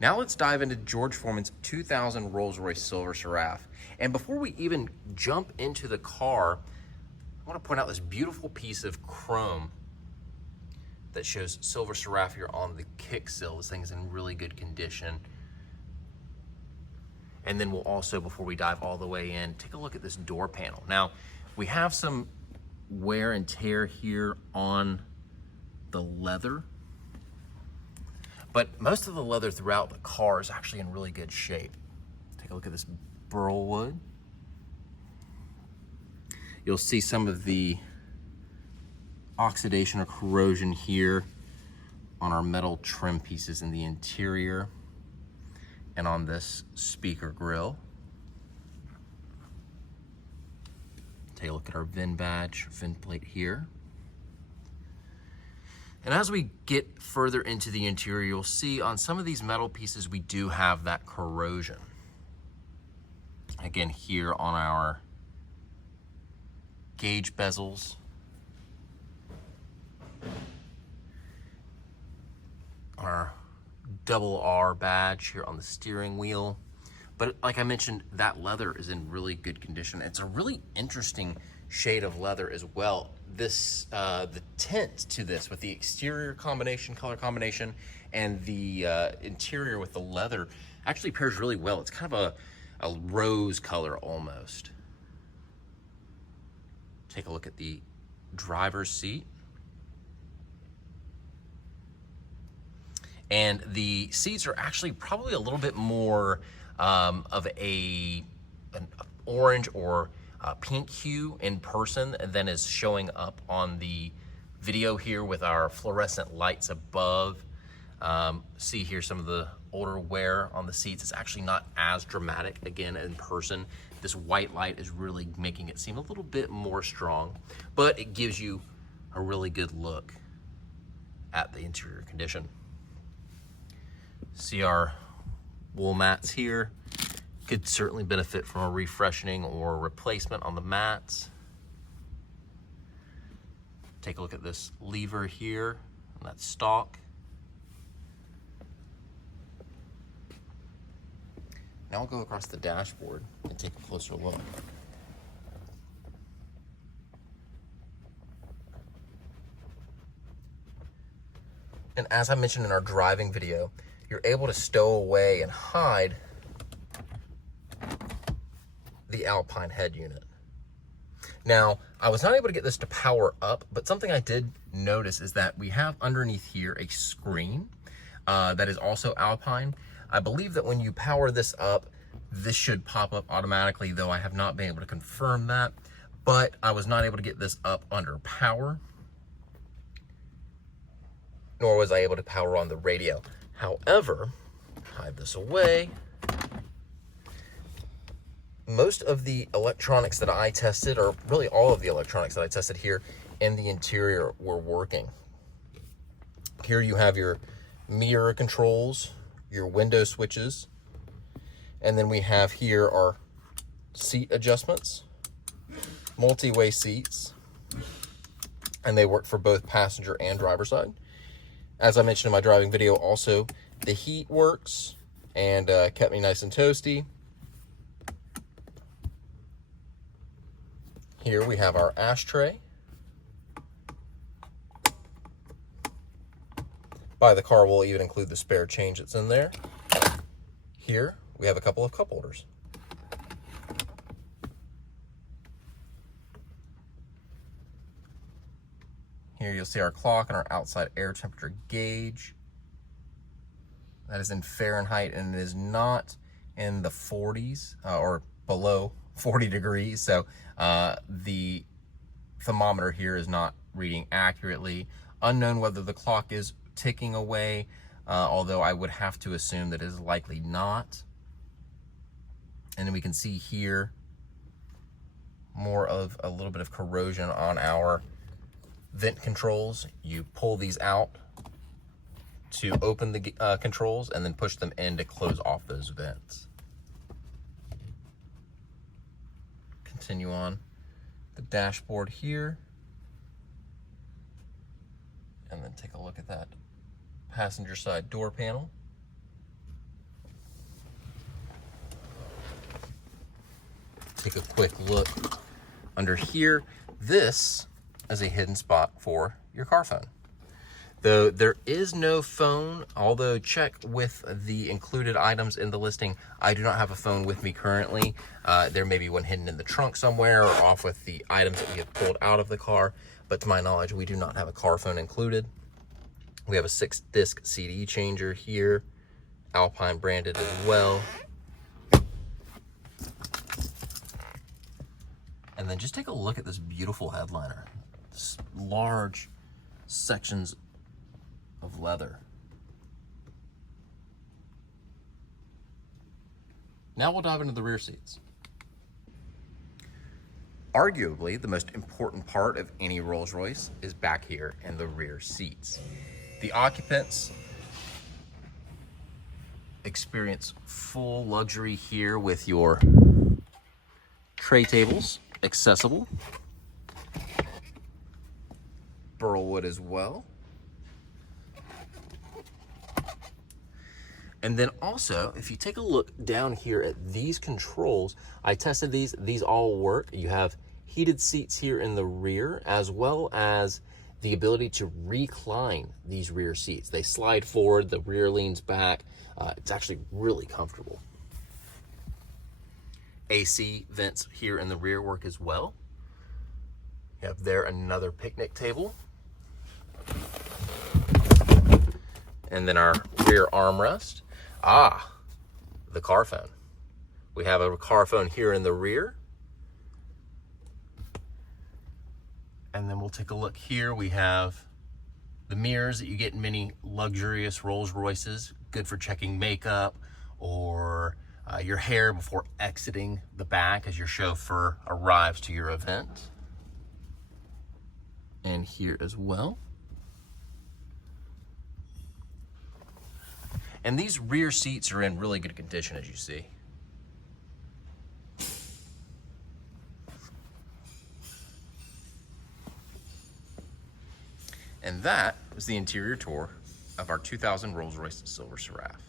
Now let's dive into George Foreman's 2000 Rolls-Royce Silver Seraph. And before we even jump into the car, I want to point out this beautiful piece of chrome that shows Silver Seraph here on the kick sill. This thing is in really good condition. And then we'll also, before we dive all the way in, take a look at this door panel. Now, we have some wear and tear here on the leather, but most of the leather throughout the car is actually in really good shape. Take a look at this burl wood. You'll see some of the oxidation or corrosion here on our metal trim pieces in the interior and on this speaker grille. Take a look at our VIN badge, VIN plate here. And as we get further into the interior, you'll see on some of these metal pieces, we do have that corrosion. Again, here on our gauge bezels, our double R badge here on the steering wheel. But like I mentioned, that leather is in really good condition. It's a really interesting shade of leather as well. This the tint to this with the exterior combination, color combination, and the interior with the leather actually pairs really well. It's kind of a rose color almost. Take a look at the driver's seat. And the seats are actually probably a little bit more of an orange or pink hue in person than is showing up on the video here with our fluorescent lights above. See here some of the older wear on the seats. It's actually not as dramatic again in person. This white light is really making it seem a little bit more strong, but it gives you a really good look at the interior condition. See our wool mats here. Could certainly benefit from a refreshing or replacement on the mats. Take a look at this lever here on that stalk. Now I'll go across the dashboard and take a closer look. And as I mentioned in our driving video, you're able to stow away and hide the Alpine head unit. Now, I was not able to get this to power up, but something I did notice is that we have underneath here a screen that is also Alpine. I believe that when you power this up, this should pop up automatically, though I have not been able to confirm that, but I was not able to get this up under power, nor was I able to power on the radio. However, hide this away. Most of the electronics that I tested, or really all of the electronics that I tested here in the interior, were working. Here you have your mirror controls, your window switches, and then we have here our seat adjustments, multi-way seats, and they work for both passenger and driver side. As I mentioned in my driving video, also the heat works and kept me nice and toasty. Here we have our ashtray. By the car, we'll even include the spare change that's in there. Here we have a couple of cup holders. Here you'll see our clock and our outside air temperature gauge. That is in Fahrenheit, and it is not in the 40s or below 40 degrees. So the thermometer here is not reading accurately. Unknown whether the clock is ticking away, although I would have to assume that it is likely not. And then we can see here more of a little bit of corrosion on our vent controls. You pull these out to open the controls and then push them in to close off those vents. Continue on the dashboard here, and then take a look at that passenger side door panel. take a quick look under here. This is a hidden spot for your car phone. Though there is no phone, although check with the included items in the listing. I do not have a phone with me currently. There may be one hidden in the trunk somewhere or off with the items that we have pulled out of the car, but to my knowledge, we do not have a car phone included. We have a 6-disc CD changer here, Alpine branded as well. And then just take a look at this beautiful headliner. This large sections of leather. Now we'll dive into the rear seats. Arguably, the most important part of any Rolls-Royce is back here in the rear seats. The occupants experience full luxury here with your tray tables accessible. Burlwood as well. And then also, if you take a look down here at these controls, I tested these all work. You have heated seats here in the rear, as well as the ability to recline these rear seats. They slide forward, the rear leans back. It's actually really comfortable. AC vents here in the rear work as well. You have there another picnic table. And then our rear armrest. The car phone. We have a car phone here in the rear. And then we'll take a look here. We have the mirrors that you get in many luxurious Rolls-Royces, good for checking makeup or your hair before exiting the back as your chauffeur arrives to your event. And here as well. And these rear seats are in really good condition, as you see. And that was the interior tour of our 2000 Rolls-Royce Silver Seraph.